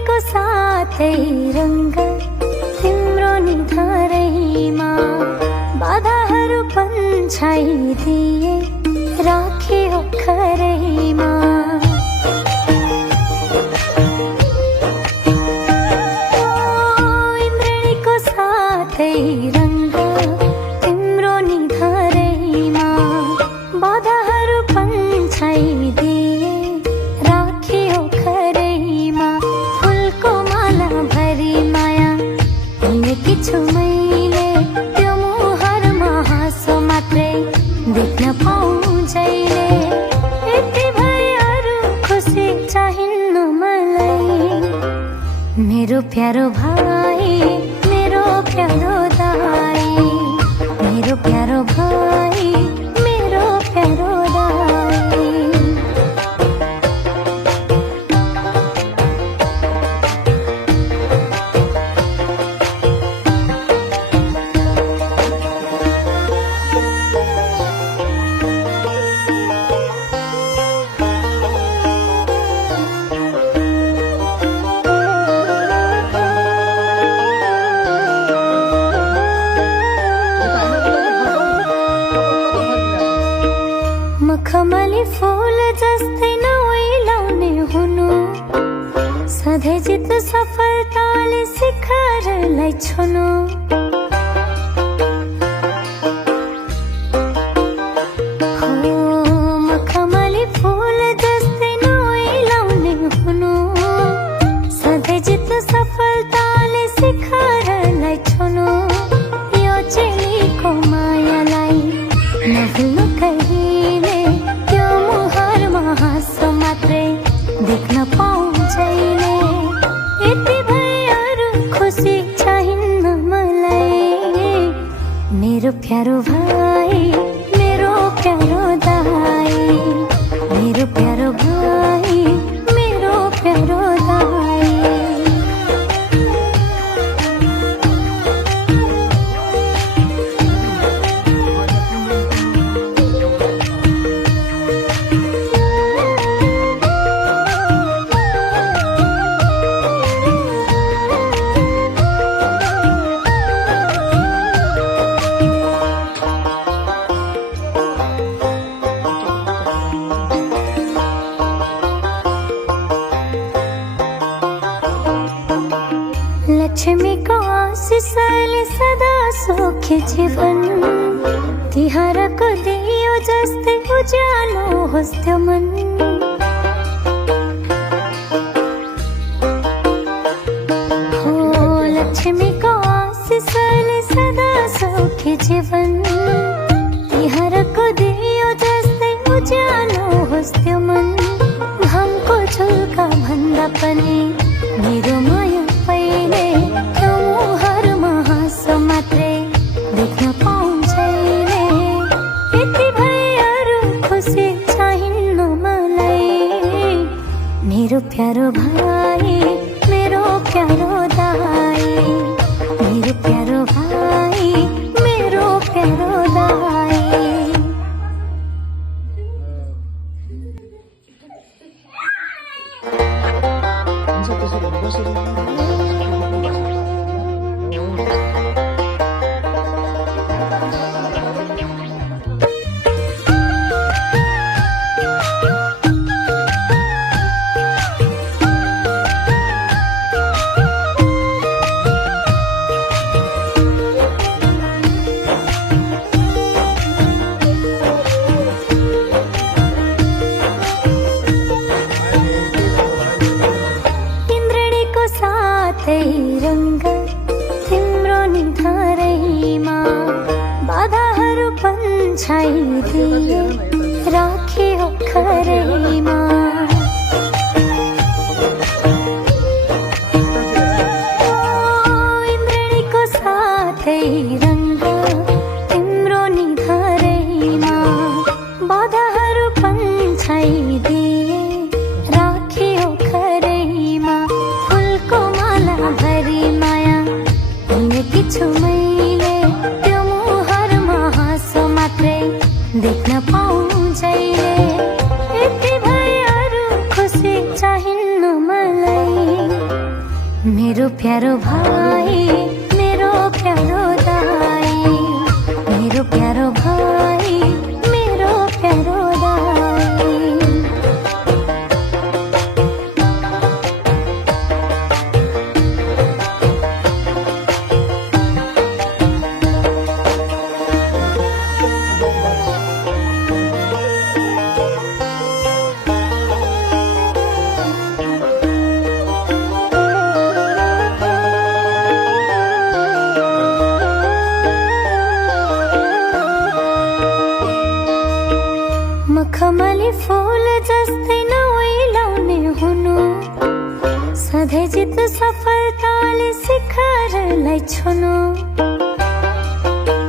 इन्द्रणीको साथै रङ्ग तिम्रो निधारैमा बाधाहरू पन्छाइदिए राखे अक्षरैमा। इन्द्रणीको साथै रङ्ग तिम्रो निधारैमा बाधाहरू पन्छाइदिए राखे अक्षरैमा। फुलको माला भरी माया किनेकी छु मैले त्यो मुहारमा हाँसो मात्रै देख्न पाऊँ जहिले। यति भए अरू खुसी चाहिन्न मलाई। मेरो प्यारो भाइ मेरो प्यारो दाइ, मेरो प्यारो भाइ मेरो प्यारो दाइ। मखमली फूल जस्तै नओइलाउने हुनु, सधैँ जित्नु सफलताले शिखरलाई छुनु। हो मखमली फूल जस्तै नओइलाउने हुनु, सधैँ जित्नु सफलताले शिखरलाई छुनु। यो चेलीको मायालाई नभुल्नु कहिले, त्यो मुहारमा हाँसो मात्रै देख्न पाऊँ जहिले। यति भए अरू खुसी चाहिन्न मलाई। मेरो प्यारो भाइ मेरो प्यारो दाइ, मेरो प्यारो भाइ मेरो प्यारो दाइ। लक्ष्मीको आशिषले सदा सुखी जीवन, तिहारको दियो जस्तै उज्यालो होस् त्यो मन। हो लक्ष्मीको आशिषले सदा सुखी जीवन, तिहारको दियो जस्तै उज्यालो होस् त्यो मन। घामको झुल्का भन्दा पनि मेरो माया पहिले, त्यो मुहारमा हाँसो मात्रै देख्न पाऊँ जहिले। यति भए अरू खुसी चाहिन्न मलाई। मेरो प्यारो भाइ मेरो प्यारो दाइ, मेरो प्यारो भाइ मेरो प्यारो दाइ। रङ्ग तिम्रो निधारैमा बाधाहरू पन्छाइदिए राखे अक्षरैमा। इन्द्रणीको साथै रङ्ग तिम्रो निधारैमा बाधाहरू पन्छाइदिए राखे अक्षरैमा। फुलको माला भरी माया किनेकी छु मैले त्यो मुहारमा हाँसो मात्रै देख्न पाऊँ जहिले। यति भए अरू खुसी चाहिन्न मलाई। मेरो प्यारो भाइ मेरो प्यारो दाइ, मेरो प्यारो भाइ मेरो प्यारो दाइ। मखमली फूल जस्तै नओइलाउने हुनु, सधैँ जित सफलताले शिखरलाई छुनु।